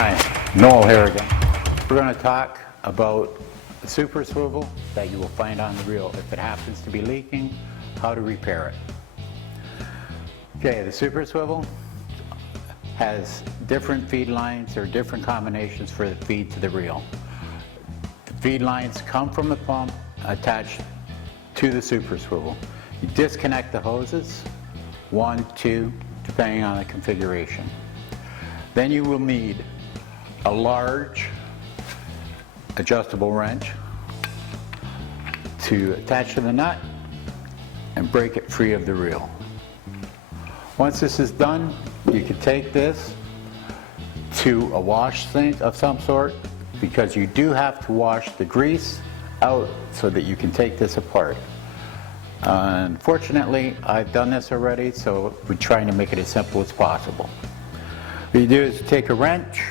Hi, Noel here again. We're going to talk about the super swivel that you will find on the reel. If it happens to be leaking, how to repair it. Okay, the super swivel has different feed lines or different combinations for the feed to the reel. The feed lines come from the pump attached to the super swivel. You disconnect the hoses, 1, 2, depending on the configuration. Then you will need a large adjustable wrench to attach to the nut and break it free of the reel. Once this is done, you can take this to a wash sink of some sort, because you do have to wash the grease out so that you can take this apart. Unfortunately, I've done this already, so we're trying to make it as simple as possible. What you do is take a wrench,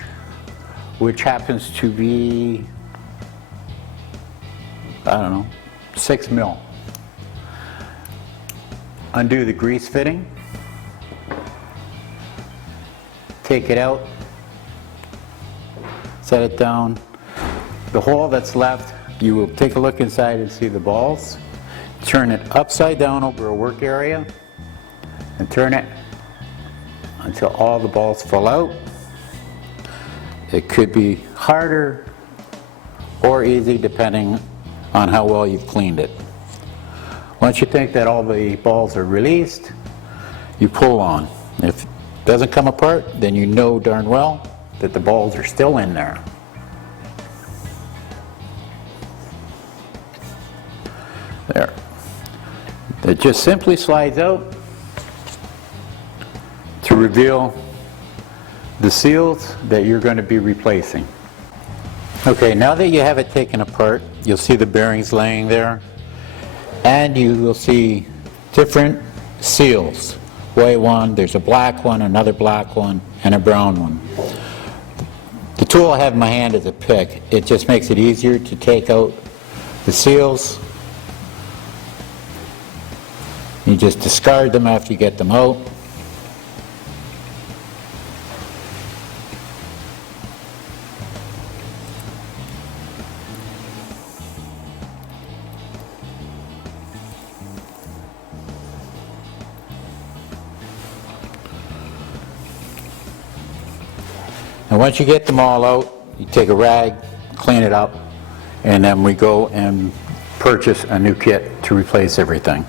which happens to be, I don't know, 6 mil. Undo the grease fitting, take it out, set it down. The hole that's left, you will take a look inside and see the balls. Turn it upside down over a work area and turn it until all the balls fall out. It could be harder or easy depending on how well you've cleaned it. Once you think that all the balls are released, you pull on. If it doesn't come apart, then you know darn well that the balls are still in there. There. It just simply slides out to reveal the seals that you're going to be replacing. Okay, now that you have it taken apart, you'll see the bearings laying there, and you will see different seals. White one, there's a black one, another black one, and a brown one. The tool I have in my hand is a pick. It just makes it easier to take out the seals. You just discard them after you get them out. And once you get them all out, you take a rag, clean it up, and then we go and purchase a new kit to replace everything.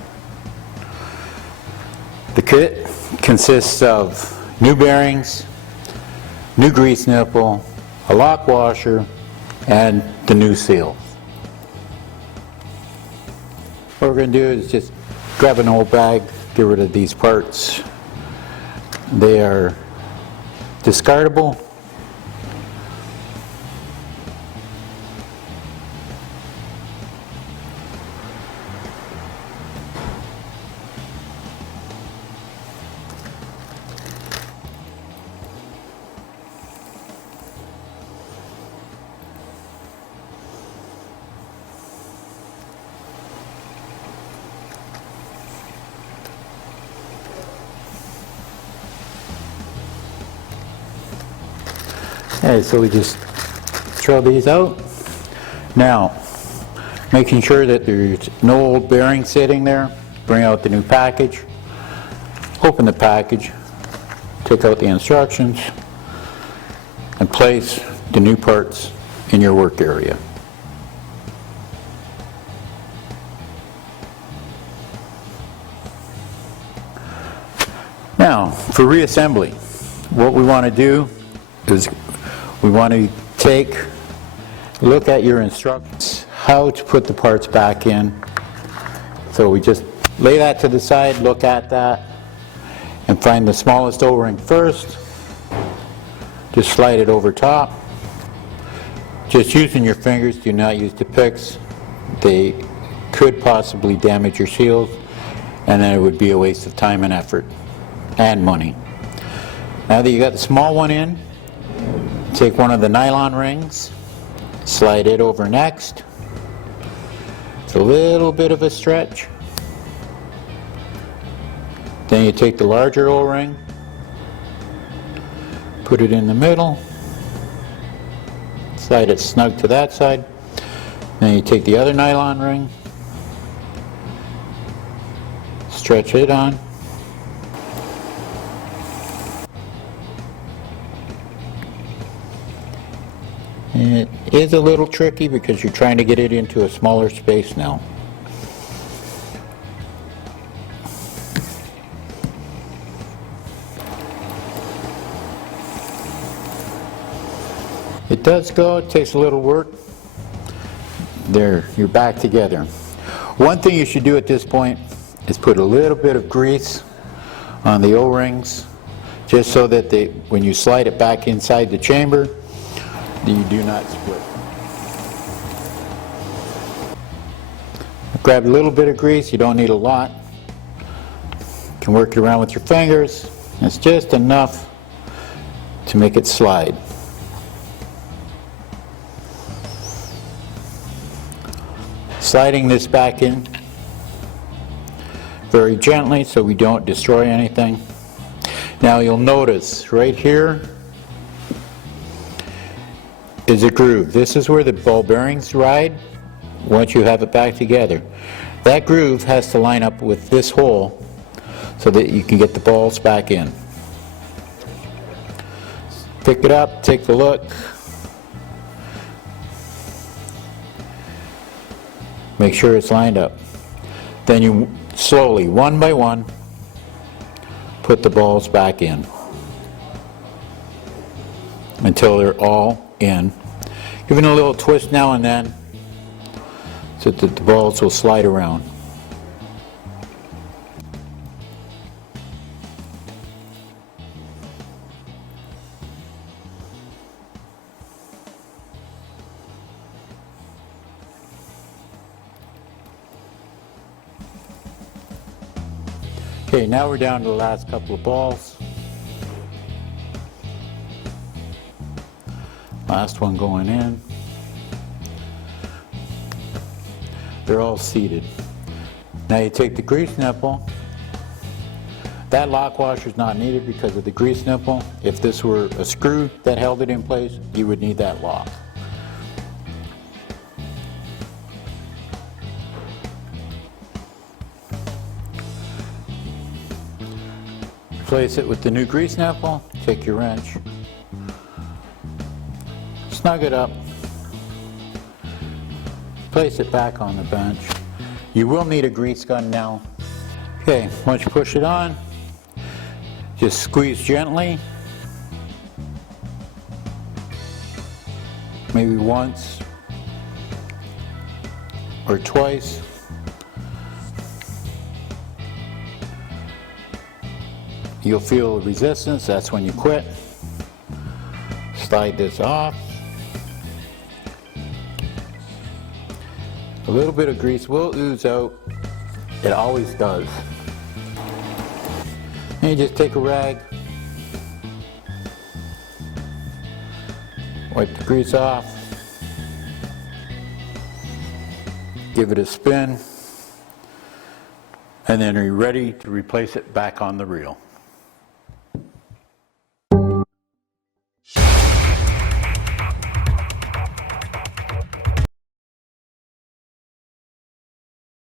The kit consists of new bearings, new grease nipple, a lock washer, and the new seal. What we're going to do is just grab an old bag, get rid of these parts. They are discardable. Okay, so we just throw these out. Now, making sure that there's no old bearing sitting there, bring out the new package, open the package, take out the instructions, and place the new parts in your work area. Now, for reassembly, what we want to do is we want to look at your instructions, how to put the parts back in. So we just lay that to the side, look at that, and find the smallest O-ring first. Just slide it over top. Just using your fingers, do not use the picks. They could possibly damage your seals, and then it would be a waste of time and effort and money. Now that you got the small one in, take one of the nylon rings, slide it over next. It's a little bit of a stretch. Then you take the larger O-ring, put it in the middle, slide it snug to that side. Then you take the other nylon ring, stretch it on. It is a little tricky because you're trying to get it into a smaller space now. It does go, it takes a little work. There, you're back together. One thing you should do at this point is put a little bit of grease on the O-rings, just so that when you slide it back inside the chamber, you do not split. Grab a little bit of grease, you don't need a lot. You can work it around with your fingers. It's just enough to make it slide. Sliding this back in very gently so we don't destroy anything. Now you'll notice right here is a groove. This is where the ball bearings ride once you have it back together. That groove has to line up with this hole so that you can get the balls back in. Pick it up, take a look. Make sure it's lined up. Then you slowly, one by one, put the balls back in until they're all in. Giving a little twist now and then so that the balls will slide around. Okay, now we're down to the last couple of balls. Last one going in. They're all seated. Now you take the grease nipple. That lock washer is not needed because of the grease nipple. If this were a screw that held it in place, you would need that lock. Replace it with the new grease nipple. Take your wrench. Snug it up. Place it back on the bench. You will need a grease gun now. Okay, once you push it on, just squeeze gently. Maybe once or twice. You'll feel resistance, that's when you quit. Slide this off. A little bit of grease will ooze out. It always does. And you just take a rag, wipe the grease off, give it a spin, and then you're ready to replace it back on the reel.